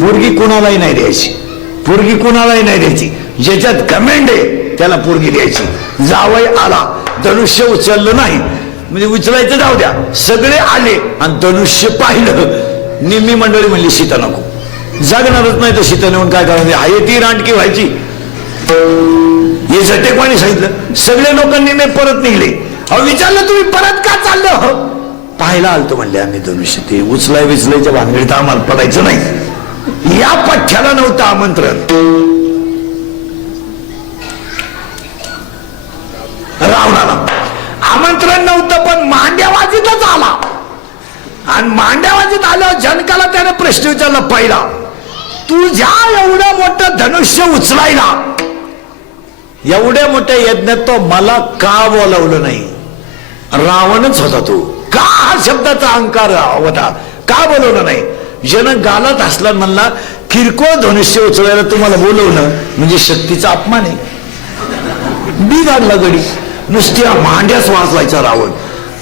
पोरगी कोणालाही नाही द्यायची, पोरगी कोणालाही नाही द्यायची. ज्याच्यात कमेंड आहे त्याला पोरगी द्यायची. जावई आला, धनुष्य उचललं नाही म्हणजे उचलायचं जाऊ द्या, सगळे आले आणि धनुष्य पाहिलं, निम्मी मंडळी म्हणली सीता नको, जगणारच नाही तर सीता नेऊन काय करायचं, आहे ती रांडकी व्हायची. हे झटेकवाणी सांगितलं. सगळे लोकांनी मी परत निघले. अहो विचारलं तुम्ही परत का चाललं? हो पाहायला आलतो म्हणले आम्ही धनुष्य, ते उचलाय विचलायच्या भानगडीत आम्हाला पडायचं नाही. या पठ्याला नव्हतं आमंत्रण. रावणाला आमंत्रण नव्हतं, पण मांड्यावाजीतच आला. आणि मांड्यावाजीत आल्यावर जनकाला त्याने प्रश्न विचारला पहिला, तुझ्या एवढं मोठं धनुष्य उचलायला, एवढ्या मोठ्या यज्ञात तो मला का बोलावलं नाही? रावणच होता तो. का हा शब्दाचा अहंकार होता, का बोलवलं नाही? जन गालात हसला, म्हणला किरकोळ धनुष्य उचलायला तुम्हाला बोलवलं म्हणजे शक्तीचा अपमान आहे. बिघाडला गडी, नुसत्या मांड्यास वाजवायचा रावण.